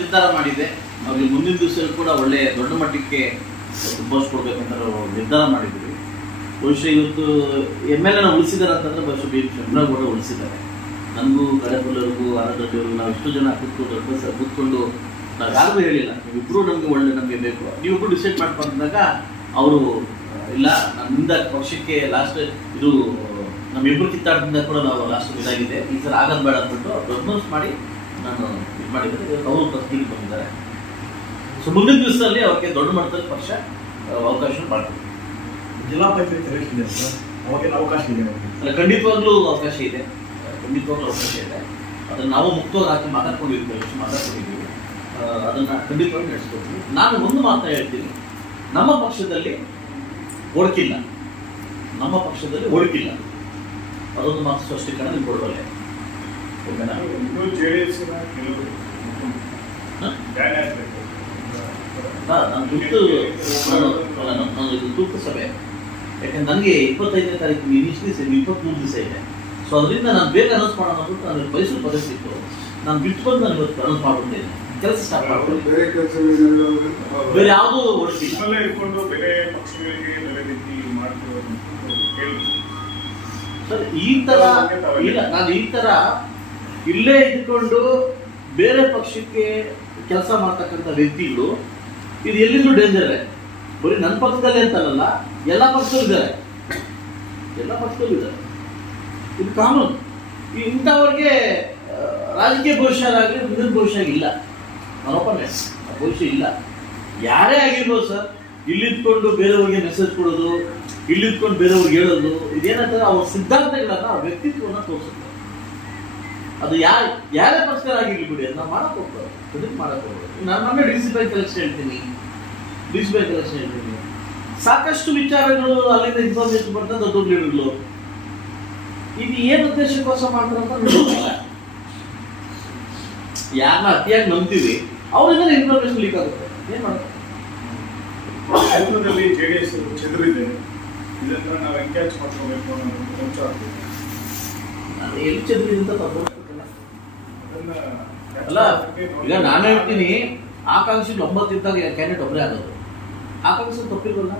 ನಿರ್ಧಾರ ಮಾಡಿದೆ. ಅವ್ರಿಗೆ ಮುಂದಿನ ದಿವಸದಲ್ಲಿ ಕೂಡ ಒಳ್ಳೆ ದೊಡ್ಡ ಮಟ್ಟಕ್ಕೆ ಬಸ್ ಕೊಡ್ಬೇಕಂತ ನಾವು ನಿರ್ಧಾರ ಮಾಡಿದ್ವಿ ಬಹುಶಃ ಇವತ್ತು ಎಂ ಎಲ್ ಎನ ಉಳಿಸಿದ್ದಾರೆ ಅಂತಂದ್ರೆ ಬಹುಶಃ ಬಿ ಚಂದ್ರಗೌಡ ಉಳಿಸಿದ್ದಾರೆ. ನನಗೂ ಕಡೆಪುಲ್ಲರಿಗೂ ಆನಂದವ್ರಿಗೂ ನಾವು ಇಷ್ಟು ಜನ ಕೂತ್ಕೊಂಡು ದೊಡ್ಡ ಸರ್ ಕೂತ್ಕೊಂಡು ಯಾರಿಗೂ ಹೇಳಿಲ್ಲ. ನೀವಿಬ್ರು ನಮಗೆ ಒಳ್ಳೆ ನಮಗೆ ಬೇಕು. ನೀವಿಬ್ರು ಡಿಸೈಡ್ ಮಾಡ್ಕೊಂಡಾಗ ಅವರು, ಇಲ್ಲ, ನಮ್ಮಿಂದ ಪಕ್ಷಕ್ಕೆ ಲಾಸ್ಟ್ ಇದು, ನಮ್ಮಿಬ್ರು ಕಿತ್ತಾಟದಿಂದ ಕೂಡ ನಾವು ಲಾಸ್ಟ್ ಇದಾಗಿದೆ. ಈ ಸಲ ಆಗೋದು ಬೇಡ ಅಂದ್ಬಿಟ್ಟು ಅವ್ರು ಮಾಡಿ ನಾನು ಇದು ಮಾಡಿದ್ದೀನಿ ಅವರು ಪ್ರತಿನಿಧಿ ಬಂದಿದ್ದಾರೆ. ಸೊ ಮುಂದಿನ ದಿವಸದಲ್ಲಿ ಅವ್ರಿಗೆ ದೊಡ್ಡ ಮಟ್ಟದಲ್ಲಿ ಪಕ್ಷ ಅವಕಾಶ ಮಾಡ್ತೀವಿ ಜಿಲ್ಲಾ ಪಂಚಾಯತ್ ಎಲೆಕ್ಷನ್ ಇದೆ ಸರ್. ಅವಾಗೇನು ಅವಕಾಶ ಇದೆ ಅಲ್ಲ ಖಂಡಿತವಾಗ್ಲೂ ಅವಕಾಶ ಇದೆ. ಖಂಡಿತವಾಗ್ಲೂ ಅವಕಾಶ ಇದೆ. ಅದನ್ನು ನಾವು ಮುಕ್ತವಾಗಿ ಹಾಕಿ ಮಾತಾಡ್ಕೊಂಡಿದ್ದೀವಿ ಎಷ್ಟು ಮಾತಾಡ್ಕೊಂಡಿದ್ದೀವಿ. ಅದನ್ನು ಅದನ್ನ ಖಂಡಿತವಾಗಿ ನಡೆಸ್ಕೊಡ್ತೀವಿ. ನಾನು ಒಂದು ಮಾತನ್ನ ಹೇಳ್ತೀನಿ. ನಮ್ಮ ಪಕ್ಷದಲ್ಲಿ ಒಡಕಿಲ್ಲ. ನಮ್ಮ ಪಕ್ಷದಲ್ಲಿ ಒಡಕಿಲ್ಲ. ಅದೊಂದು ಮಾತು ಸ್ಪಷ್ಟೀಕರಣ ನೀವು ಕೊಡಬಲ್ಲೆ. ನಾನು ತುರ್ತು ನಾನು ತುರ್ತು ಸಭೆ. ಯಾಕಂದ್ರೆ ನನಗೆ ಇಪ್ಪತ್ತೈದನೇ ತಾರೀಕು ಇಷ್ಟು ದಿವಸ ಇಪ್ಪತ್ತ್ಮೂರು ದಿವಸ ಇದೆ. ಸೊ ಅದರಿಂದ ನಾನು ಬೇಗ ಅನೌನ್ಸ್ ಮಾಡೋಣ ಅಂತ ನನಗೆ ಮೈಸೂರು ಇತ್ತು ನಾನು ಬಿಟ್ಟು ಬಂದು ನಾನು ಇವತ್ತು ಅನೌನ್ಸ್ ಮಾಡ್ಬಿಟ್ಟಿದ್ದೇನೆ ಕೆಲಸ ಸ್ಟಾರ್ಟ್ ಮಾಡ್ಬಿಟ್ಟಿದ್ದೆ ಬೇರೆ ಕೆಲಸ ಬೇರೆ ಯಾವುದೂ ಇಟ್ಕೊಂಡು ಬೇರೆ ಪಕ್ಷಗಳಿಗೆ ಬೇರೆ ರೀತಿ ಮಾಡ್ತೀವಿ ಸರ್ ಈ ತರ ಇಲ್ಲ ನಾನು ಈ ತರ ಇಲ್ಲೇ ಇದ್ಕೊಂಡು ಬೇರೆ ಪಕ್ಷಕ್ಕೆ ಕೆಲಸ ಮಾಡ್ತಕ್ಕಂಥ ವ್ಯಕ್ತಿಗಳು, ಇದು ಎಲ್ಲಿಂದ ಡೇಂಜರ್ ಬರೀ ನನ್ನ ಪಕ್ಷದಲ್ಲೇ ಅಂತಲ್ಲ ಎಲ್ಲ ಪಕ್ಷದಲ್ಲೂ ಇದ್ದಾರೆ. ಎಲ್ಲ ಪಕ್ಷದಲ್ಲೂ ಇದ್ದಾರೆ. ಇದು ಕಾನೂನು. ಇಂಥವ್ರಿಗೆ ರಾಜಕೀಯ ಭವಿಷ್ಯ ಆಗಲಿ ಮುಂದಿನ ಭವಿಷ್ಯ ಇಲ್ಲ ಆ ಭವಿಷ್ಯ ಇಲ್ಲ. ಯಾರೇ ಆಗಿರ್ಬೋದು ಸರ್, ಇಲ್ಲಿದ್ಕೊಂಡು ಬೇರೆಯವ್ರಿಗೆ ಮೆಸೇಜ್ ಕೊಡೋದು, ಇಲ್ಲಿದ್ಕೊಂಡು ಬೇರೆಯವ್ರಿಗೆ ಹೇಳೋದು ಇದೇನಂತಂದ್ರೆ ಅವ್ರ ಸಿದ್ಧಾಂತಗಳನ್ನ ಅವ್ರ ವ್ಯಕ್ತಿತ್ವವನ್ನು ತೋರಿಸುತ್ತೆ. ಅದು ಯಾರು ಯಾರೇ ಪಕ್ಷ ಆಗಿರ್ಲಿ ಬಿಡಿ ಅದನ್ನ ಮಾಡಕ್ ಹೋಗ್ತಾರೆ ಅದಕ್ಕೆ ಮಾಡಕ್ ಹೋಗ್ತಾರೆ ನಾನು ಮೊನ್ನೆ ಡಿ ಸಿ ಬೈ ಕಲೆಕ್ಷನ್ ಹೇಳ್ತೀನಿ. ಡಿ ಸಿ ಬೈ ಕಲೆಕ್ಷನ್ ಹೇಳ್ತೀನಿ. ಸಾಕಷ್ಟು ವಿಚಾರಗಳು ಅಲ್ಲಿಂದ ಇನ್ಫಾರ್ಮೇಶನ್ ಬರ್ತದೆ ದೊಡ್ಡ ಲೀಡರ್ಗಳು ಇದು ಏನು ಉದ್ದೇಶಕ್ಕೋಸ್ಕರ ಮಾಡ್ತಾರಂತ ಗೊತ್ತಿಲ್ಲ. ಯಾರನ್ನ ಅತಿಯಾಗಿ ನಂಬ್ತೀವಿ ಅವರಿಂದ ಇನ್ಫಾರ್ಮೇಶನ್ ಲೀಕ್ ಆಗುತ್ತೆ. ಏನ್ ಮಾಡೋದು? ಡಿ ಎಸ್ ಚದುರಿದೆ. ಇದನ್ನ ನಾವು ಎಂಗೇಜ್ ಮಾಡ್ಕೋಬೇಕು ಅನ್ನೋದು ಒಂದು. ನಾನು ಎಲ್ಲಿ ಚದುರಿದೆ ಅಂತ ತಪ್ಪು. ಅಲ್ಲ, ಈಗ ನಾನು ಹೇಳ್ತೀನಿ, ಆಕಾಂಕ್ಷಿಗಳು ಒಂಬತ್ತಿದ್ದಾಗ ಕ್ಯಾಂಡಿಡೇಟ್ ಒಬ್ಬರೇ ಆಗೋದು ಆಕಾಂಕ್ಷಿ ತಪ್ಪಿರಲ್ಲ.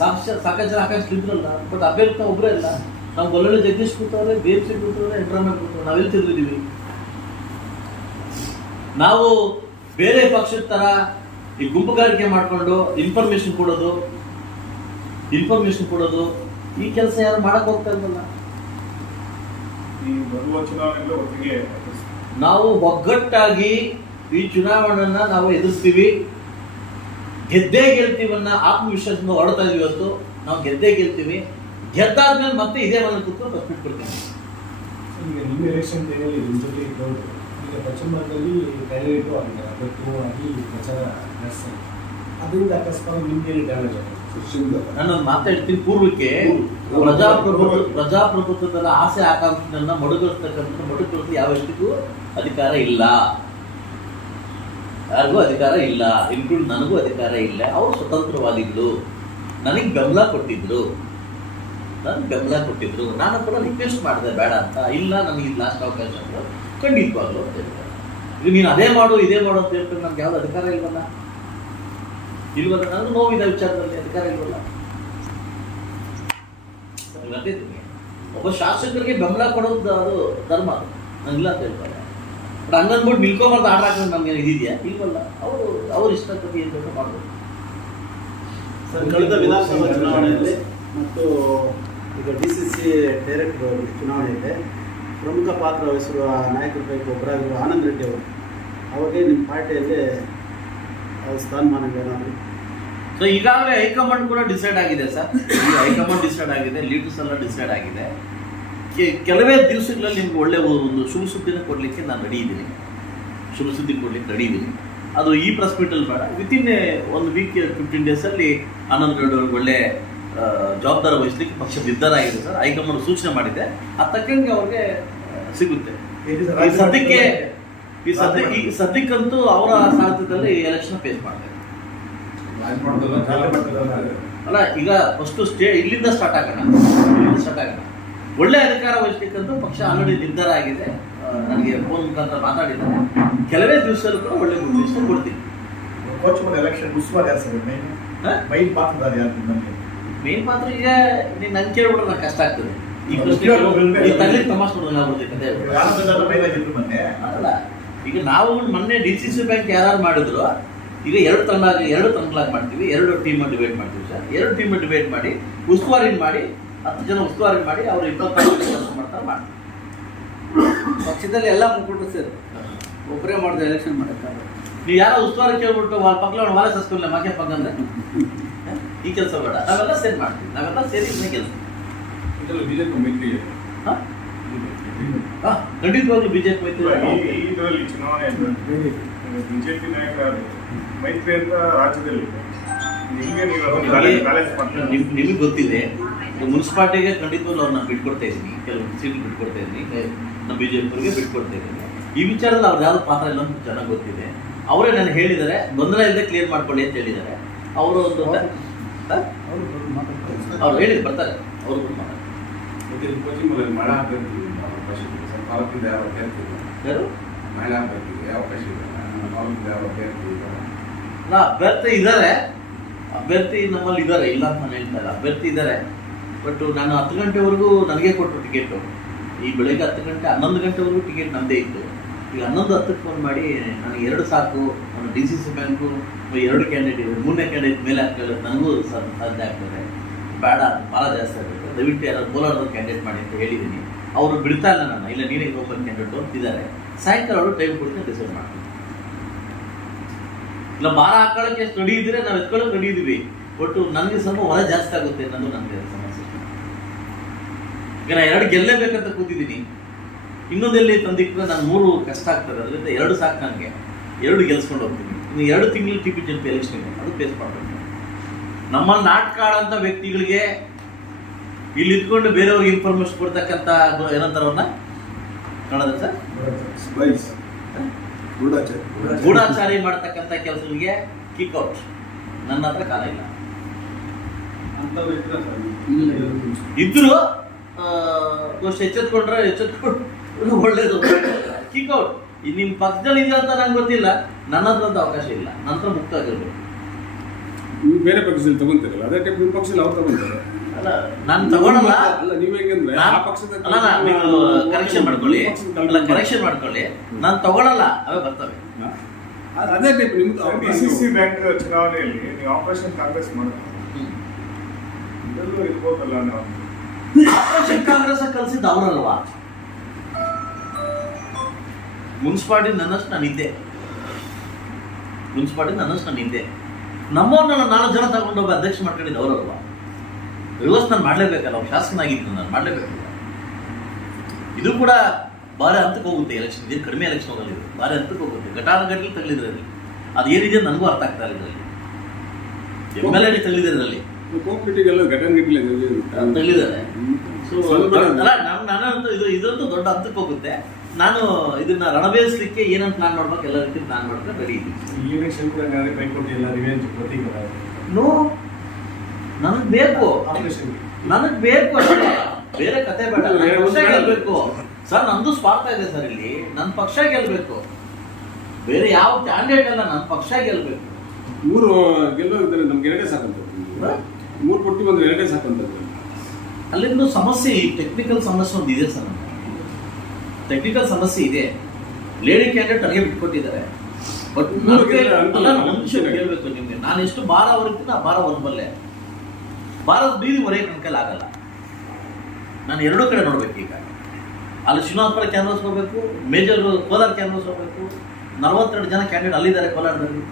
ಸಾಕ್ಷ ಸಾಕಷ್ಟು ಜನ ಆಕಾಂಕ್ಷಿ ಇದ್ರಲ್ಲ ಬಟ್ ಅಭ್ಯರ್ಥಿ ಒಬ್ಬರೇ ಇಲ್ಲ. ನಾವು ಗೊಲ್ಲೊಳ್ಳೆ ಜಗದೀಶ್ ಕೂತವ್ರೆ ಬಿ ಎಂ ಸಿ ಕೂತವ್ರೆ ಎಂಟ್ರಾಮೆಂಟ್ ಕೂತವ್ರೆ, ನಾವೆಲ್ಲಿ ತಿಳಿದಿದ್ದೀವಿ ನಾವು ಬೇರೆ ಪಕ್ಷದ ತರ ಈ ಗುಂಪುಗಾರಿಕೆ ಮಾಡ್ಕೊಂಡು ಇನ್ಫಾರ್ಮೇಶನ್ ಕೊಡೋದು ಇನ್ಫಾರ್ಮೇಶನ್ ಕೊಡೋದು, ಈ ಕೆಲಸ ಯಾರು ಮಾಡಕ್ ಹೋಗ್ತಾ ಇದ್ದಲ್ಲ ಈ ಬರುವ ಚುನಾವಣೆಗಳು ಒಟ್ಟಿಗೆ ನಾವು ಒಗ್ಗಟ್ಟಾಗಿ ಈ ಚುನಾವಣೆಯನ್ನ ನಾವು ಎದುರಿಸ್ತೀವಿ. ಗೆದ್ದೇ ಗೆಲ್ತೀವನ್ನ ಆತ್ಮವಿಶ್ವಾಸದಿಂದ ಹೊರಡ್ತಾ ಇದೀವಿ ಇವತ್ತು ನಾವು ಗೆದ್ದೇ ಗೆಲ್ತೀವಿ. ಗೆದ್ದಾದ್ಮೇಲೆ ಮತ್ತೆ ಇದೇ ಮನೆ ಕೂತ್ಕೊಂಡು ಫಸ್ಟ್ ಬಿಟ್ಬಿಡ್ತೀವಿ ಈಗ ನಿಮ್ಮ ಎಲೆಕ್ಷನ್ ಟೈಮಲ್ಲಿ ಇದ್ದವರು ಈಗ ಪಶ್ಚಿಮ ಬಂಗಾಳದಲ್ಲಿ ಕ್ಯಾಂಡಿಡೇಟು ಆಗಿ ಪ್ರಚಾರ ಅದರಿಂದ ಅಕಸ್ಮಾತ್ ನಿಮ್ಗೆ ಡ್ಯಾಮೇಜ್ ಆಗುತ್ತೆ ನಾನು ಮಾತಾಡ್ತೀನಿ ಪೂರ್ವಕ್ಕೆ ಪ್ರಜಾಪ್ರಭುತ್ವ ಪ್ರಜಾಪ್ರಭುತ್ವದ ಆಸೆ ಆಕಾಂಕ್ಷೆಗಳನ್ನ ಮಡುಗರಿಸ್ತಕ್ಕಂಥ ಮಡುಗರಿಸಿ ಯಾವ ವ್ಯಕ್ತಿಗೂ ಅಧಿಕಾರ ಇಲ್ಲ. ಯಾರಿಗೂ ಅಧಿಕಾರ ಇಲ್ಲ. ಇನ್ಕ್ಲೂಡ್ ನನಗೂ ಅಧಿಕಾರ ಇಲ್ಲ. ಅವರು ಸ್ವತಂತ್ರವಾಗಿದ್ರು. ನನಗೆ ಬೆಂಬಲ ಕೊಟ್ಟಿದ್ರು. ನನಗೆ ಬೆಂಬಲ ಕೊಟ್ಟಿದ್ರು. ನಾನು ಕೂಡ ರಿಕ್ವೆಸ್ಟ್ ಮಾಡಿದೆ ಬೇಡ ಅಂತ. ಇಲ್ಲ ನನಗೆ ಇದು ಲಾಸ್ಟ್ ಅವಕಾಶ ಅಂತ. ಖಂಡಿತವಾಗ್ಲು ಅಂತ ಹೇಳ್ತಾರೆ. ನೀನು ಅದೇ ಮಾಡು ಇದೇ ಮಾಡು ಅಂತ ಹೇಳ್ತಾರೆ. ನಮ್ಗೆ ಯಾವ್ದು ಅಧಿಕಾರ ಇಲ್ವಲ್ಲ? ಇಲ್ವಲ್ಲ ನಾನು ನೋವಿದೆ ವಿಚಾರದಲ್ಲಿ ಅಧಿಕಾರ ಇಲ್ವಲ್ಲ. ಒಬ್ಬ ಶಾಸಕರಿಗೆ ಬೆಂಬಲ ಕೊಡೋದು ಅದು ಧರ್ಮ ಅದು ಅಂತ ಹೇಳ್ತಾರೆ. ಬಟ್ ಹಂಗಂದ್ಬಿಟ್ಟು ನಿಲ್ಕೊಂಬಾರ್ದು ಆಟ ಹಾಕೋದು ನಮ್ಗೆ ಇದೆಯಾ? ಇಲ್ವಲ್ಲ. ಅವರು, ಅವ್ರ ಇಷ್ಟಪಟ್ಟು ಏನು ಬೇಕು ಮಾಡ್ಬೋದು. ಸರ್, ಕಳೆದ ವಿಧಾನಸಭಾ ಚುನಾವಣೆಯಲ್ಲಿ ಮತ್ತು ಈಗ ಡಿ ಸಿ ಸಿ ಡೈರೆಕ್ಟರ್ ಚುನಾವಣೆಯಲ್ಲಿ ಪ್ರಮುಖ ಪಾತ್ರ ವಹಿಸಿರುವ ನಾಯಕರ ಪೈಕಿ ಒಬ್ಬರಾಗಿರುವ ಆನಂದ್ ರೆಡ್ಡಿ ಅವರು. ಅವರಿಗೆ ನಿಮ್ಮ ಪಾರ್ಟಿಯಲ್ಲಿ ಸ್ಥಾನಮಾನಗಳೇನಾದರೂ ಸೊ ಈಗಾಗಲೇ ಹೈಕಮಾಂಡ್ ಕೂಡ ಡಿಸೈಡ್ ಆಗಿದೆ ಸರ್. ಹೈಕಮಾಂಡ್ ಡಿಸೈಡ್ ಆಗಿದೆ ಲೀಡರ್ಸ್ ಎಲ್ಲ ಡಿಸೈಡ್ ಆಗಿದೆ. ಕೆ- ಕೆಲವೇ ದಿವಸಗಳಲ್ಲಿ ನಿಮ್ಗೆ ಒಳ್ಳೆ ಒಂದು ಶುಭ ಸುದ್ದಿನ ಕೊಡಲಿಕ್ಕೆ ನಾನು ರೆಡಿ ಇದ್ದೀನಿ. ಶುಭ ಸುದ್ದಿ ಕೊಡ್ಲಿಕ್ಕೆ ರೆಡಿ ಇದ್ದೀನಿ. ಅದು ಈ ಪ್ರೆಸ್ ಮೀಟಲ್ಲಿ ಬೇಡ. ವಿತಿನ್ ಒಂದು ವೀಕ್ ಫಿಫ್ಟೀನ್ ಡೇಸಲ್ಲಿ ಆನಂದ್ ಗೌಡ್ ಅವ್ರಿಗೆ ಒಳ್ಳೆ ಜವಾಬ್ದಾರಿ ವಹಿಸ್ಲಿಕ್ಕೆ ಪಕ್ಷ ನಿರ್ಧಾರ ಆಗಿದೆ ಸರ್. ಹೈಕಮಾಂಡ್ ಸೂಚನೆ ಮಾಡಿದೆ. ಆ ತಕ್ಕಂಗೆ ಅವ್ರಿಗೆ ಸಿಗುತ್ತೆ. ಈ ಸದ್ಯಕ್ಕೆ ಈ ಸದ್ಯ ಈ ಸದ್ಯಕ್ಕಂತೂ ಅವರ ಸಾಧ್ಯದಲ್ಲಿ ಎಲೆಕ್ಷನ್ ಫೇಸ್ ಮಾಡ್ತಾರೆ ಅಲ್ಲ ಈಗ ಫಸ್ಟ್ ಸ್ಟೇ ಇಲ್ಲಿಂದ ಸ್ಟಾರ್ಟ್ ಆಗೋಣ. ಇಲ್ಲಿಂದ ಸ್ಟಾರ್ಟ್ ಆಗೋಣ. ಒಳ್ಳೆ ಅಧಿಕಾರ ವಹಿಸ್ಲಿಕ್ಕಂತೂ ಪಕ್ಷ ಆಲ್ರೆಡಿ ನಿರ್ಧಾರ ಆಗಿದೆ. ನನಗೆ ಫೋನ್ ಮುಖಾಂತರ ಮಾತಾಡಿದ್ದಾರೆ. ಕೆಲವೇ ದಿವಸದಲ್ಲೂ ಕೂಡ ಒಳ್ಳೆ ಲಿಸ್ಟ್ ಕೊಡ್ತೀನಿ. ಎಲೆಕ್ಷನ್ ಮೈನ್ ನಿಮ್ಮಲ್ಲಿ ಮೇನ್ ಪಾತ್ರ ಈಗ ನೀನು ನಂಗೆ ಕೇಳ್ಬಿಟ್ರೆ ನಂಗೆ ಕಷ್ಟ ಆಗ್ತದೆ. ಈ ಪ್ರಶ್ನೆ ತಮಾಷೆ ನೋಡೋದು ಈಗ ನಾವು ಮೊನ್ನೆ ಡಿ ಸಿ ಸಿ ಬ್ಯಾಂಕ್ ಯಾರು ಮಾಡಿದ್ರು ಈಗ ಎರಡು ತಂಡ ಎರಡು ತಂಡಗಳಾಗಿ ಮಾಡ್ತೀವಿ. ಎರಡು ಟೀಮ್ ಡಿಬೇಟ್ ಮಾಡ್ತೀವಿ ಸರ್. ಎರಡು ಟೀಮ್ ಡಿಬೇಟ್ ಮಾಡಿ ಉಸ್ತುವಾರಿ ಮಾಡಿ ಹತ್ತು ಜನ ಉಸ್ತುವಾರಿ ಮಾಡಿ ಅವ್ರು ಇಪ್ಪತ್ತಾರು ಕೆಲಸ ಮಾಡ್ತಾರೆ ಮಾಡ್ತಾರೆ. ಪಕ್ಷದಲ್ಲಿ ಎಲ್ಲ ಮುಖಂಡರು ಸರ್. ಒಬ್ಬರೇ ಮಾಡಿದ್ರೆ ಎಲೆಕ್ಷನ್ ಮಾಡೋಕ್ಕಾಗಲ್ಲ. ನೀವು ಯಾರೋ ಉಸ್ತುವಾರಿ ಕೇಳ್ಬಿಟ್ಟು ಅವ್ರ ಪಕ್ಕಲ ಅವ್ನು ವಾಲೆ ಸಸ್ಕೊಳ್ಳಿ ಮಾಕೆ ಪಕ್ಕ ಅಂದ್ರೆ? ಈ ಕೆಲಸ ಬೇಡ. ನಾವೆಲ್ಲ ಸೇರಿ ಮಾಡ್ತೀವಿ. ನಾವೆಲ್ಲ ಸೇರಿ ಕೆಲಸ. ಬಿಜೆಪಿ ಮೈತ್ರಿ ಹಾಂ? ಖಂಡಿತವಾಗ್ಲೂ ಬಿಜೆಪಿ ಮೈತ್ರಿ ಇದರಲ್ಲಿ ಚುನಾವಣೆ ಬಿಜೆಪಿ ನಾಯಕ ಮೈತ್ರಿ ಅಂತ ರಾಜ್ಯದಲ್ಲಿ ನಿಮಗೆ ಗೊತ್ತಿದೆ. ಮುನ್ಸಿಪಾಲ್ಟಿಗೆ ಖಂಡಿತವಾಗ್ಲೂ ನಾನು ಬಿಟ್ಕೊಡ್ತಾ ಇದ್ದೀನಿ. ಕೆಲವು ಸೀಟ್ ಬಿಟ್ಕೊಡ್ತಾ ಇದ್ದೀನಿ. ನಮ್ಮ ಬಿ ಜೆ ಪಿಗೆ ಬಿಟ್ಕೊಡ್ತಾ ಇದ್ದೀನಿ. ಈ ವಿಚಾರದಲ್ಲಿ ಅವ್ರು ಯಾವ್ದು ಪಾತ್ರ ಇಲ್ಲ ಅಂತ ಚೆನ್ನಾಗಿ ಗೊತ್ತಿದೆ. ಅವರೇ ನಾನು ಹೇಳಿದ್ದಾರೆ. ಗೊಂದಲ ಇಲ್ಲದೆ ಕ್ಲಿಯರ್ ಮಾಡ್ಕೊಳ್ಳಿ ಅಂತ ಹೇಳಿದ್ದಾರೆ. ಅವರು ಒಂದು? ಅವ್ರು ಹೇಳಿ ಬರ್ತಾರೆ. ಅವರು ಕೂಡ ಮಾತಾಡ್ತಾರೆ. ಮತ್ತೆ ಇದು ಕೋಚಿಂಗ್ ಮೇಲೆ ಮಹಿಳಾ ಅಭ್ಯರ್ಥಿ ಅವಕಾಶ ತಾಲೂಕಿಂದ ಯಾವ ಇಲ್ಲ ಯಾರು? ಮಹಿಳಾ ಅಭ್ಯರ್ಥಿಗೆ ಅವಕಾಶ ಇದೆ. ತಾಲೂಕಿಂದ ಯಾವ ಅಭ್ಯರ್ಥಿ ಇಲ್ಲ ಅಭ್ಯರ್ಥಿ ಇದ್ದಾರೆ ಅಭ್ಯರ್ಥಿ ನಮ್ಮಲ್ಲಿ ಇದ್ದಾರೆ ಇಲ್ಲ ಅಂತ ನಾನು ಹೇಳ್ತಾ ಇಲ್ಲ. ಅಭ್ಯರ್ಥಿ ಇದ್ದಾರೆ ಬಟ್ ನಾನು ಹತ್ತು ಗಂಟೆವರೆಗೂ ನನಗೆ ಕೊಟ್ಟರು ಟಿಕೆಟು ಈ ಬೆಳಗ್ಗೆ ಹತ್ತು ಗಂಟೆ ಹನ್ನೊಂದು ಗಂಟೆವರೆಗೂ ಟಿಕೆಟ್ ನಮ್ಮದೇ ಇತ್ತು. ಈಗ ಹನ್ನೊಂದು ಹತ್ತಕ್ಕೆ ಫೋನ್ ಮಾಡಿ ನನಗೆ ಎರಡು ಸಾಕು. ನಾನು ಡಿ ಸಿ ಸಿ ಬ್ಯಾಂಕು ಎರಡು ಕ್ಯಾಂಡಿಡೇಟ್ ಇದೆ. ಮೂರನೇ ಕ್ಯಾಂಡಿಡೇಟ್ ಮೇಲೆ ಹಾಕಿದ್ರೆ ನನಗೂ ಸಾಧ್ಯ ಆಗ್ತದೆ. ಬೇಡ ಭಾಳ ಜಾಸ್ತಿ ಆಗಬೇಕು ದಯವಿಟ್ಟು ಯಾರು ಕೋಲಾರದ ಕ್ಯಾಂಡಿಡೇಟ್ ಮಾಡಿ ಅಂತ ಹೇಳಿದ್ದೀನಿ. ಅವರು ಬಿಡ್ತಾ ಇಲ್ಲ ನನ್ನ ಇಲ್ಲ ನೀನೇ ಓಪನ್ ಕ್ಯಾಂಡಿಡೇಟ್ ಅಂತಿದ್ದಾರೆ ಸಾಯಂಕಾಲ ಅವರು ಟೈಮ್ ಕೊಡ್ತೀನಿ ಡಿಸೈಡ್ ಮಾಡ್ತೀನಿ ಇಲ್ಲ ಭಾರ ಹಾಕೊಳ್ಳೋಕೆ ಎಷ್ಟು ರೆಡಿ ಇದ್ರೆ ನಾವು ಎತ್ಕೊಳ್ಳೋಕೆ ರೆಡಿ ಒಟ್ಟು ನನಗೆ ಸ್ವಲ್ಪ ಹೊರ ಜಾಸ್ತಿ ಆಗುತ್ತೆ ಅನ್ನೋದು ನನಗೆ ಸಮಸ್ಯೆ ಈಗ ನಾನು ಎರಡು ಗೆಲ್ಲೇಬೇಕಂತ ಕೂತಿದ್ದೀನಿ ಇನ್ನೊಂದೆಲ್ಲಿ ತಂದಿಕ್ಕೆ ನಾನು ಮೂರು ಕಷ್ಟ ಆಗ್ತದೆ ಅದರಿಂದ ಎರಡು ಸಾಕು ನನಗೆ ಎರಡು ಗೆಲ್ಸ್ಕೊಂಡು ಹೋಗ್ತೀನಿ ಇನ್ನು ಎರಡು ತಿಂಗಳು T P Z P election ಅದು ಪೇಸ್ ಮಾಡಬೇಕು ನಮ್ಮಲ್ಲಿ ನಾಟಕ ಆಡೋಂಥ ವ್ಯಕ್ತಿಗಳಿಗೆ ಇಲ್ಲಿ ಇದ್ಕೊಂಡು ಬೇರೆಯವ್ರಿಗೆ ಇನ್ಫಾರ್ಮೇಶನ್ ಕೊಡ್ತಕ್ಕಂಥ ಅದು ಏನಂತಾರೆ ಅವ್ರನ್ನ ಸರ್? ಸ್ಪೈಸ್ ಗೂಢಾಚಾರಿ. ಗೂಢಾಚಾರಿ ಮಾಡ್ತಕ್ಕಂಥ ಕೆಲಸಗಳಿಗೆ ಕಿಕ್ ಔಟ್ ನನ್ನ ಹತ್ರ ಕಾಲ ಇಲ್ಲ. ಇದ್ರೆ ಬಹುಶಃ ಎಚ್ಚೆತ್ಕೊಂಡ್ರೆ ಎಚ್ಚೆತ್ಕೊಂಡು ಒಳ್ಳೇದು. ಕಿಕ್ಔಟ್ ನಿಮ್ಮ ಪಕ್ಕದಲ್ಲಿ ಇದೆ ಅಂತ ನಂಗೆ ಗೊತ್ತಿಲ್ಲ. ನನ್ನ ಹತ್ರ ಅಂತ ಅವಕಾಶ ಇಲ್ಲ. ನಂತರ ಮುಕ್ತ ಆಗಿರ್ಬೇಕು. ನೀವು ಬೇರೆ ಪಕ್ಷದಲ್ಲಿ ತಗೊಂತೀರಲ್ಲ? ಅದೇ ಟೈಪ್ ನಿಮ್ಮ ಪಕ್ಷದಲ್ಲಿ ಅವ್ರು ತಗೊಂತಾರೆ. ನಾನು ತಗೊಳಲ್ಲ. ಅಲ್ಲ ನೀವು ಹೆಂಗಂದ್ರೆ ಆ ನಾನ್- ಪಕ್ಷದ ಅಲ್ಲ ಅಲ್ಲ, ನೀವು ಕರೆಕ್ಷನ್ ಮಾಡ್ಕೊಳ್ಳಿ. ಅಲ್ಲ ಕರೆಕ್ಷನ್ ಮಾಡ್ಕೊಳ್ಳಿ. ನಾನು ತಗೊಳಲ್ಲ ಅವೇ ಬರ್ತವೆ. ಅದ್- ಟೈಪ್ ನಿಮ್ದು ಡಿ ಸಿ ಸಿ ಬ್ಯಾಂಕ್ ಚುನಾವಣೆಯಲ್ಲಿ ನೀವು ಆಪರೇಷನ್ ಕಾಂಗ್ರೆಸ್ ಮಾಡಿದ್ರೆ ಇದೆಲ್ಲೂ ಇರ್ಬೋದಲ್ಲ ನಾವು. ಆಪರೇಷನ್ ಕಾಂಗ್ರೆಸ್ ಕಲ್ಸಿದ್ದು ಅವರಲ್ವಾ? ಮುನ್ಸಿಪಾಲ್ಟಿ ನನ್ನಷ್ಟು ನಾನು ಇದ್ದೆ. ಮುನ್ಸಿಪಾಲ್ಟಿ ನನ್ನಷ್ಟು ನಾನು ಇದ್ದೆ. ನಮ್ಮವ್ರನ್ನ ನಾಲ್ಕು ಜನ ತಗೊಂಡೋಗಿ ಅಧ್ಯಕ್ಷ ಮಾಡ್ಕೊಂಡಿದ್ದು ಅವರಲ್ವಾ? ರಿವರ್ಸ್ ನಾನು ಮಾಡಲೇಬೇಕಲ್ಲ ಅವ್ರು ಶಾಸಕನಾಗಿದ್ದೀನಿ ನಾನು ಮಾಡಲೇಬೇಕಲ್ಲ ಇದು ಕೂಡ ಭಾರಿ ಹಂತಕ್ಕೆ ಹೋಗುತ್ತೆ ಎಲೆಕ್ಷನ್ ಏನು ಕಡಿಮೆ ಎಲೆಕ್ಷನ್ ಹೋಗಲ್ಲ ಇದು. ಭಾರಿ ಹಂತಕ್ಕೆ ಹೋಗುತ್ತೆ. ಘಟಾನುಘಟಿ ತಗಲಿದ್ರಲ್ಲಿ ಅದು ಏನಿದೆ ನನಗೂ ಅರ್ಥ ಆಗ್ತಾ ಇಲ್ಲ ಇದರಲ್ಲಿ. ಎಂ ಎಲ್ ಎ ತಗಲಿದ್ರಲ್ಲಿ ತಗಲಿದ್ದಾರೆ ಸೊ ಅಲ್ಲ ನಾನು ನಾನಂತೂ ಇದು ಇದಂತೂ ದೊಡ್ಡ ಹಂತಕ್ಕೆ ಹೋಗುತ್ತೆ. ನಾನು ಇದನ್ನ ರಣಬೇಯಿಸ್ಲಿಕ್ಕೆ ಏನಂತ ನಾನು ಮಾಡ್ಬೇಕು ಎಲ್ಲ ರೀತಿ ನಾನು ಮಾಡ್ಕೊಂಡು ಬರೀ ಇದ್ದೀನಿ ನೋ ನನಗೆ ಬೇಕು. ನನಗ್ ಬೇಕು ಅಷ್ಟೇ. ಬೇರೆ ಕತೆ ಬೇಡ. ನನ್ ಪಕ್ಷ ಗೆಲ್ಬೇಕು. ಸರ್ ನಂದು ಸ್ವಾರ್ಥ ಇದೆ ಸರ್ ಇಲ್ಲಿ. ನನ್ನ ಪಕ್ಷ ಗೆಲ್ಬೇಕು. ಬೇರೆ ಯಾವ ಕ್ಯಾಂಡಿಡೇಟ್ ಅಲ್ಲ ನನ್ನ ಪಕ್ಷ ಗೆಲ್ಬೇಕು. ಮೂರು ಗೆಲ್ಲೋದ್ರೆ ನಮ್ಗೆ ಎರಡೇ ಸಾಕಂತ ಮೂರು ಕೊಟ್ಟು ಬಂದ್ರೆ ಎರಡೇ ಸಾಕಂತ ಅಲ್ಲಿಂದ ಸಮಸ್ಯೆ ಈ ಟೆಕ್ನಿಕಲ್ ಸಮಸ್ಯೆ ಒಂದು ಇದೆ ಸರ್ ಟೆಕ್ನಿಕಲ್ ಸಮಸ್ಯೆ ಇದೆ. ಲೇಡಿ ಕ್ಯಾಂಡಿಡೇಟ್ ನನಗೆ ಬಿಟ್ಕೊಟ್ಟಿದ್ದಾರೆ. ಬಟ್ ನನಗೆ ಗೆಲ್ಲ ನಿಮ್ಗೆ ಅಲ್ಲ ಒಂದು ನಿಮಗೆ. ನಾನು ಎಷ್ಟು ಭಾರ ಹೊರಗ್ತೀನಿ ಆ ಭಾರ ಹೊರಬಲ್ಲೆ ಭಾರದ ಬೀದಿ ಮರೆಯೋಕೆ ನನ್ನ ಕೈಲಿ ಆಗಲ್ಲ. ನಾನು ಎರಡೂ ಕಡೆ ನೋಡಬೇಕು ಈಗ. ಅಲ್ಲಿ ಶಿವನಾಥಪುರ ಕ್ಯಾನ್ವಸ್ ಹೋಗ್ಬೇಕು ಮೇಜರ್ ಕೋಲಾರ ಕ್ಯಾನ್ವಸ್ ಹೋಗಬೇಕು, ನಲವತ್ತೆರಡು ಜನ ಕ್ಯಾಂಡಿಡೇಟ್ ಅಲ್ಲಿದ್ದಾರೆ ಕೋಲಾರದಲ್ಲಿ.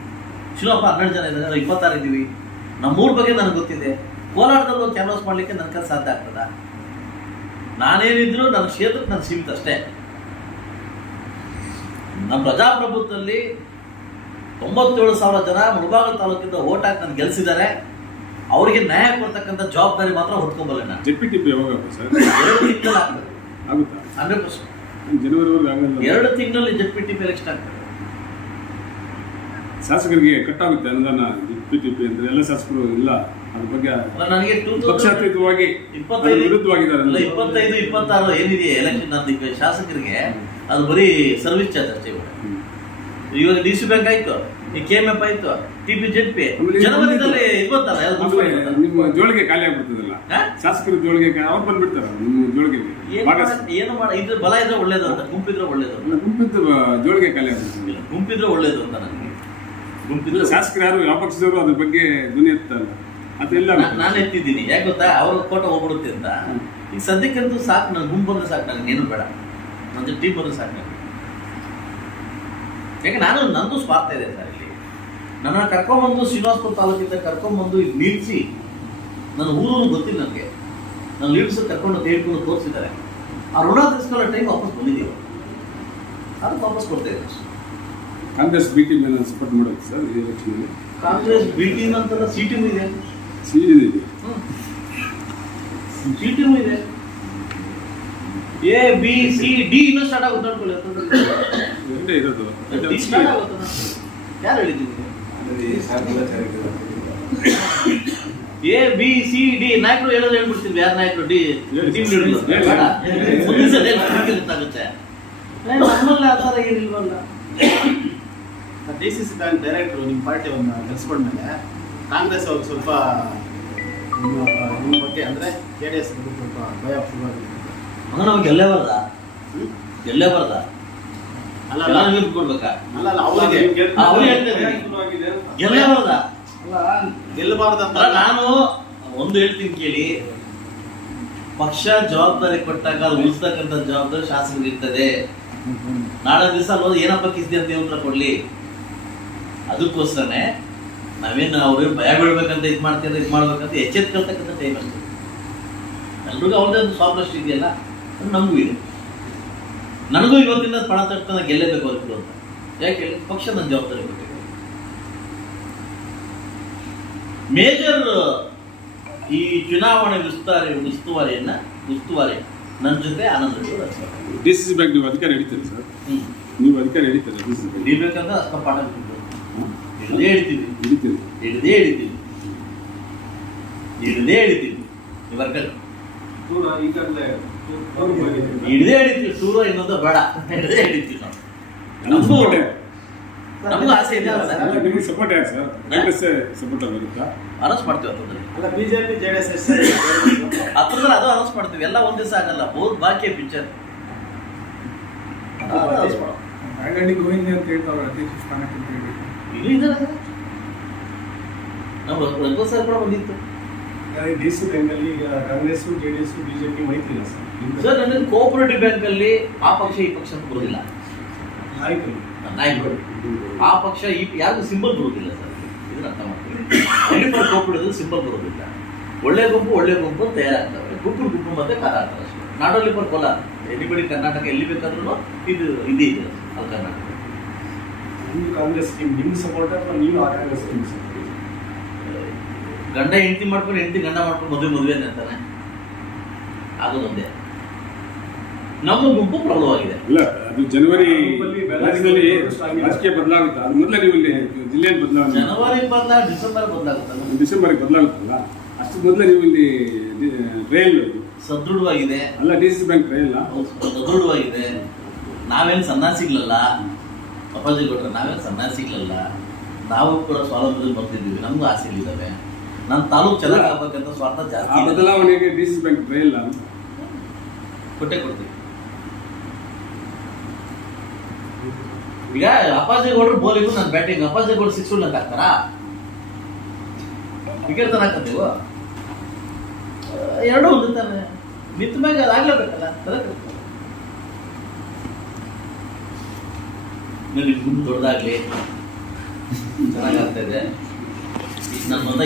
ಶಿವನಪ್ಪ ಹನ್ನೆರಡು ಜನ ಇದ್ದಾರೆ ಇಪ್ಪತ್ತಾರು ಇದ್ದೀವಿ. ನಮ್ಮೂರ ಬಗ್ಗೆ ನನಗೆ ಗೊತ್ತಿದೆ. ಕೋಲಾರದಲ್ಲಿ ಕ್ಯಾನ್ವಸ್ ಮಾಡಲಿಕ್ಕೆ ನನ್ನ ಕೈಲಿ ಸಾಧ್ಯ ಆಗ್ತದ? ನಾನೇನಿದ್ರು ನನ್ನ ಕ್ಷೇತ್ರಕ್ಕೆ ನಾನು ಸೀಮಿತ ಅಷ್ಟೇ. ನಮ್ಮ ಪ್ರಜಾಪ್ರಭುತ್ವದಲ್ಲಿ ತೊಂಬತ್ತೇಳು ಸಾವಿರ ಜನ ಮುಳಬಾಗಲು ತಾಲೂಕಿಂದ ಓಟ್ ಹಾಕಿ ನಾನು ಗೆಲ್ಸಿದ್ದಾರೆ. ಅವರಿಗೆ ನ್ಯಾಯ ಕೊಡ್ತಕ್ಕಂಥ ಜವಾಬ್ದಾರಿ ಮಾತ್ರ ಹೊಡ್ಕೊಂಬಲ್ಲ ನಾನು. ಜೆಪಿ ಟಿಪಿ ಯಾವಾಗ ಸರ್? ಎರಡು ತಿಂಗಳಲ್ಲಿ ಆಗ್ತದೆ. ಆಗುತ್ತಾ? Hundred percent. ಜನವರಿವರೆಗೂ ಆಗಲ್ಲ. ಎರಡು ತಿಂಗಳಲ್ಲಿ ಎಲೆಕ್ಷನ್ ಆಗ್ತದೆ. ಶಾಸಕರಿಗೆ ಕಟ್ಟಾಗುತ್ತೆ ಅನುದಾನ ಜೆಪಿ ಟಿಪಿ ಅಂದ್ರೆ ಎಲ್ಲ ಶಾಸಕರು ಇಲ್ಲ. ಅದ್ರ ಬಗ್ಗೆ ನನಗೆ ಪಕ್ಷಾತೀತವಾಗಿ ಇಪ್ಪತ್ತೈದು ವಿರುದ್ಧವಾಗಿದ್ದಾರೆ ಇಪ್ಪತ್ತೈದು ಇಪ್ಪತ್ತಾರು ಏನಿದೆ ಎಲೆಕ್ಷನ್ ಶಾಸಕರಿಗೆ ಅದು ಬರೀ ಸರ್ವಿಸ್ ಚಾರ್ಜ್ ಅಷ್ಟೇ. ಇವಾಗ. ಡಿ ಸಿ ಬ್ಯಾಂಕ್ ಆಯ್ತು. ಈ ಕೆ ಎಂ ಎಫ್ ಆಯ್ತು ಟಿ ಪಿ ಜೆಡ್ ಪಿ ಜನವರಿದಲ್ಲಿ? ನಿಮ್ಮ ಜೋಳಿಗೆ ಖಾಲಿ ಆಗ್ಬಿಡ್ತದಲ್ಲ? ಶಾಸಕರ ಜೋಳಿಗೆ ಅವ್ರು ಬಂದ್ಬಿಡ್ತಾರ ನಿಮ್ಮ ಜೋಳಿಗೆ. ಏನು ಮಾಡ- ಏನು ಬಲ ಇದ್ರೆ ಒಳ್ಳೇದು ಅಂತ ಗುಂಪಿದ್ರೆ ಒಳ್ಳೇದು. ಗುಂಪಿದ್ದು ಜೋಳಿಗೆ ಖಾಲಿ ಆಗ್ಬಿಡ್ತದೆ. ಗುಂಪಿದ್ರೆ ಒಳ್ಳೇದು ಅಂತ ನನಗೆ. ಗುಂಪಿದ್ರೆ ಶಾಸಕರು ಯಾರು ಯಾವ ಪಕ್ಷದವರು ಅದ್ರ ಬಗ್ಗೆ ಧ್ವನಿ ಎತ್ತಲ್ಲ. ಅದೆಲ್ಲ ನಾನು ಎತ್ತಿದ್ದೀನಿ. ಯಾಕೆ ಗೊತ್ತಾ? ಅವ್ರ ಕೋಟ ಹೋಗ್ಬಿಡುತ್ತೆ ಅಂತ. ಈಗ ಸದ್ಯಕ್ಕಂತೂ ಸಾಕು ನನ್ನ ಗುಂಪು ಬಂದ್ರೆ ಸಾಕು ನನಗೆ ಏನು ಬೇಡ. ನನ್ನ ಟೀಮ್ ಬಂದ್ರೆ ಸಾಕು ನನಗೆ ಯಾಕೆ ನಾನು ನಂದು ಸ್ವಾರ್ಥ ಇದೆ ಸರ್. ಇಲ್ಲಿ ನನ್ನ ಕರ್ಕೊಂಬಂದು ಶ್ರೀನಿವಾಸಪುರ ತಾಲೂಕಿಂದ ಕರ್ಕೊಂಬಂದು ಇಲ್ಲಿ ನಿಲ್ಲಿಸಿ ನನ್ನ ಊರೂ ಗೊತ್ತಿಲ್ಲ ನನಗೆ. ನನ್ನ ಲೀಡ್ಸ್ ಕರ್ಕೊಂಡು ತೆಗೆದುಕೊಂಡು ತೋರಿಸಿದ್ದಾರೆ. ಆ ಋಣ ತೀರಿಸ್ಕೊಳ್ಳೋ ಟೈಮ್ ವಾಪಸ್ ಬಂದಿದ್ದೀವಿ. ಅದಕ್ಕೆ ವಾಪಸ್ ಕೊಡ್ತಾ ಇದ್ದಾರೆ ಕಾಂಗ್ರೆಸ್ ಬಿ ಟಿ ಮೇಲೆ ಸಪೋರ್ಟ್ ಮಾಡೋದು ಸರ್ ಈ ಎಲೆಕ್ಷನಲ್ಲಿ ಕಾಂಗ್ರೆಸ್ ಬಿ ಟಿ ಅಂತಲ್ಲ ಸಿ ಇದೆ. ಸಿ ಸಿ ಟೀಮ್ ಇದೆ. ಎ ಬಿ ಸಿ ಡಿ ಇನ್ನೂ ಸ್ಟಾರ್ಟ್ ಆಗುತ್ತೆ ನೋಡ್ಕೊಳ್ಳಿ ಇರೋದು. ಯಾರು ಹೇಳಿದ್ದೀನಿ ಎ ಬಿ ಸಿ ಡಿ ನಾಯಕರು ಹೇಳೋದು ಹೇಳ್ಬಿಡ್ತೀನಿ. ಯಾರು ನಾಯಕರು? ಡಿ ಟೀಮ್ ಲೀಡರ್ ಗೊತ್ತಾಗುತ್ತೆ ನಮ್ಮಲ್ಲಿ ಆ ಥರ ಏನಿಲ್ವಲ್ಲ. ಡಿ ಸಿ ಸಿ ಬ್ಯಾಂಕ್ ಡೈರೆಕ್ಟ್ರು ನಿಮ್ಮ ಪಾರ್ಟಿಯನ್ನು ಗೆಲ್ಸ್ಕೊಂಡ್ಮೇಲೆ ಕಾಂಗ್ರೆಸ್ ಅವ್ರಿಗೆ ಸ್ವಲ್ಪ ನಿಮ್ಮ ಬಗ್ಗೆ ಅಂದರೆ ಜೆ ಡಿ ಎಸ್ ಸ್ವಲ್ಪ ಭಯ ಶುರುವಾಗಿದೆ ಮಗ ನಾವು ಎಲ್ಲೇ ಗೆಲ್ಲೇಬಾರ್ದ ಎಲ್ಲೇ ಎಲ್ಲ ಅಲ್ಲ ನೀವು ಕೊಡ್ಬೇಕಾ? ಅಲ್ಲ ಅಲ್ಲ ಅವರಿಗೆ. ಆ, ಅವ್ರು ಹೇಳ್ತಾ ಇದ್ದಾರೆ. ಗೆಲ್ಲೇಬಾರ್ದ? ಗೆಲ್ಲಬಾರ್ದಂತ ಅಲ್ಲ, ನಾನು ಒಂದು ಹೇಳ್ತೀನಿ ಕೇಳಿ. ಪಕ್ಷ ಜವಾಬ್ದಾರಿ ಕೊಟ್ಟಾಗ ಅದು ಉಳಿಸ್ತಕ್ಕಂಥ ಜವಾಬ್ದಾರಿ ಶಾಸಕರಿರ್ತದೆ ಇರ್ತದೆ. ನಾಳೆ ದಿವಸ ಅಲ್ಲೋದು ಏನಪ್ಪ ಕಿಸ್ದೆ ಅಂತ ಉತ್ತರ ಕೊಡ್ಲಿ? ಅದಕ್ಕೋಸ್ಕರನೇ ನಾವೇನು ಅವ್ರೇನು ಭಯ ಬೀಳ್ಬೇಕಂತ ಇದು ಮಾಡ್ತಾರೆ ಇದು ಮಾಡ್ಬೇಕಂತ ಎಚ್ಚೆತ್ಕೊಳ್ತಕ್ಕಂಥ ಟೈಮ್ ಅಷ್ಟೇ ಎಲ್ರಿಗೂ ಅವ್ರದ್ದೇ ಒಂದು ಇದೆಯಲ್ಲ ಅದು ನಮಗೂ ಇದೆ. ನನಗೂ ಇವತ್ತಿನ ಪಣ ತಟ್ಟನ ಗೆಲ್ಲಬೇಕು ಅಂತ. ಯಾಕೆ? ಪಕ್ಷ ನನ್ನ ಜವಾಬ್ದಾರಿ ಕೊಟ್ಟಿದೆ. ಮೇಜರ್ ಈ ಚುನಾವಣೆ ವಿಸ್ತಾರ ಉಸ್ತುವಾರಿಯನ್ನ ಉಸ್ತುವಾರಿ ನನ್ನ ಜೊತೆ ಆನಂದ. ಡಿ ಸಿ ಸಿ ಬ್ಯಾಂಕ್ ನೀವು ಅಧಿಕಾರ ಹಿಡಿತೀರಿ ಸರ್? ಹ್ಮ್. ನೀವು ಅಧಿಕಾರ ಹಿಡಿತೀರಿ? ಡಿ ಸಿ ಹಿಡಿಬೇಕಂದ್ರೆ ಅಷ್ಟ ಪಾಠ ಹಿಡಿದೇ ಹಿಡಿತೀವಿ. ಹಿಡಿತೀರಿ ಹಿಡಿದೇ ಹಿಡಿತೀವಿ. ಹಿಡಿದೇ ಹಿಡಿತೀವಿ. ಈಗಾಗಲೇ ಹಿಡಿದೇ ಹಿಡಿತೀವಿ ಸೂರ ಇನ್ನೊಂದು ಬೇಡ. ಹಿಡಿದೇ ಹಿಡಿತೀವಿ ನಾವು. ನಮ್ಗೂ ನಮಗೂ ಆಸೆ ಇದೆ ನಿಮಗೆ ಸಪೋರ್ಟ್ ಯಾರು ಸರ್? ಕಾಂಗ್ರೆಸ್ ಸಪೋರ್ಟ್ ಆಗಿರುತ್ತಾ ಅನೌನ್ಸ್ ಮಾಡ್ತೀವಿ ಅಂತಂದ್ರೆ ಅಲ್ಲ ಬಿಜೆಪಿ ಜೆ ಡಿ ಎಸ್ ಹತ್ರದಲ್ಲಿ ಅದು ಅನೌನ್ಸ್ ಮಾಡ್ತೀವಿ. ಎಲ್ಲ ಒಂದೇ ಆಗಲ್ಲ ಬಹುತ್ ಬಾಕಿ ಪಿಕ್ಚರ್ ಹಾಗಾಗಿ ಗೋವಿಂದ ಅಂತ ಹೇಳ್ತಾವ್ರೆ ಅಧ್ಯಕ್ಷ ಸ್ಥಾನಕ್ಕೆ ಅಂತ ಹೇಳಿ. ಇಲ್ಲಿ ಇದ್ದಾರೆ ನಮ್ಮ ರಂಗೋತ್ ಸರ್ ಕೂಡ ಬಂದಿತ್ತು. ಡಿ ಸಿ ಬ್ಯಾಂಕಲ್ಲಿ ಈಗ Congress J D S BJP ಮೈತ್ರಿ ಇಲ್ಲ ಸರ್. ಸರ್ ನನಗೆ ಕೋಆಪರೇಟಿವ್ ಬ್ಯಾಂಕ್ ಅಲ್ಲಿ ಆ ಪಕ್ಷ ಈ ಪಕ್ಷ ಅಂತ ಬರೋದಿಲ್ಲ. ನಾಯಕರು. ನಾಯಕರು. ಆ ಪಕ್ಷ ಈ ಯಾರಿಗೂ ಸಿಂಬಲ್ ಬರೋದಿಲ್ಲ ಸರ್. ಇದನ್ನ ಅರ್ಥ ಮಾಡ್ತೀವಿ ಕೋಆಪರೇಟಿವ್ ಸಿಂಬಲ್ ಬರೋದಿಲ್ಲ ಒಳ್ಳೆ ಗುಂಪು ಒಳ್ಳೆ ಗುಂಪು ತಯಾರಾಗ್ತವೆ. ಗುಂಪು ಗುಂಪು ಮತ್ತೆ ಕಾರ ಆಗ್ತಾರೆ ಅಷ್ಟೇ. Only for Kolar anybody Karnataka ಎಲ್ಲಿ ಬೇಕಾದ್ರೂ ಇದು ಇದೇ ಇದೆ ಅಲ್ಲಿ ಕರ್ನಾಟಕ. ನಿಮ್ಮ ಕಾಂಗ್ರೆಸ್ ಟೀಮ್ ನಿಮ್ಗೆ ಸಪೋರ್ಟ್ ಅಥವಾ ನೀವು ಆ ಕಾಂಗ್ರೆಸ್ ಟೀಮ್ ಗಂಡ ಹೆಂಡತಿ ಮಾಡ್ಕೊಂಡು ಹೆಂಡತಿ ಗಂಡ ಮಾಡ್ಕೊಂಡು ಮದುವೆ ಮದುವೆ ಅಂತಾನೆ ಆಗೋದೊಂದೇ ನಮ್ಮ ಗುಂಪು ಪ್ರಬಲವಾಗಿದೆ. ಇಲ್ಲ ಅದು ಜನವರಿ? ರಾಜಕೀಯ ಬದಲಾಗುತ್ತೆ. ಅದು ಮೊದಲೇ ನೀವು ಇಲ್ಲಿ ಜಿಲ್ಲೆಯಲ್ಲಿ ಬದಲಾವಣೆ ಜನವರಿ ಬದಲ ಡಿಸೆಂಬರ್ ಬದಲಾಗುತ್ತೆ ಡಿಸೆಂಬರ್ಗೆ ಬದಲಾಗುತ್ತಲ್ಲ? ಅಷ್ಟು ಮೊದಲೇ ನೀವು ಇಲ್ಲಿ ರೈಲ್. ಸದೃಢವಾಗಿದೆ. ಅಲ್ಲ ಡಿ ಸಿ ಬ್ಯಾಂಕ್ ರೈಲ್ ಸದೃಢವಾಗಿದೆ. ನಾವೇನು ಸನ್ಯಾಸಿಗಳಲ್ಲ ಅಪ್ಪಾಜಿ ಕೊಟ್ಟರೆ ನಾವೇನು ಸನ್ಯಾಸಿಗಳಲ್ಲ ನಾವು ಕೂಡ ಸ್ವಾವಲಂಬದಲ್ಲಿ ಬರ್ತಿದ್ದೀವಿ. ನಮಗೂ ಆಸೆಗಳಿದ್ದಾವೆ. ನನ್ನ ತಾಲೂಕು ಚೆನ್ನಾಗಿ ಆಗ್ಬೇಕಂತ ಸ್ವಾರ್ಥ ಜಾಸ್ತಿ ಬದಲಾವಣೆಗೆ ಡಿ ಸಿ ಬ್ಯಾಂಕ್ ರೈಲ್ ಕೊಟ್ಟೆ ಕೊಡ್ತೀವಿ. ಈಗ ಅಪ್ಪಾಜಿ ಗೌಡ್ರು ಬೌಲಿಂಗು ನನ್ನ ಬ್ಯಾಟಿಂಗ್ ಅಪ್ಪಾಜಿ ಗೌಡ್ರು ಸಿಕ್ಸ್ ಅಂತ ಹಾಕ್ತಾರ? ವಿಕೆಟ್ ತನ ಹಾಕತ್ತೀವ ಎರಡೂ ಒಂದು ತಾನೆ. ನಿಂತ ಮ್ಯಾಗ ಅದಾಗ್ಲೇಬೇಕಲ್ಲ ನನಗೆ ಮುಂದೆ ದೊಡ್ಡದಾಗ್ಲಿ ಚೆನ್ನಾಗಿ ಆಗ್ತಾ ಇದೆ. ನನ್ನ ಮಗ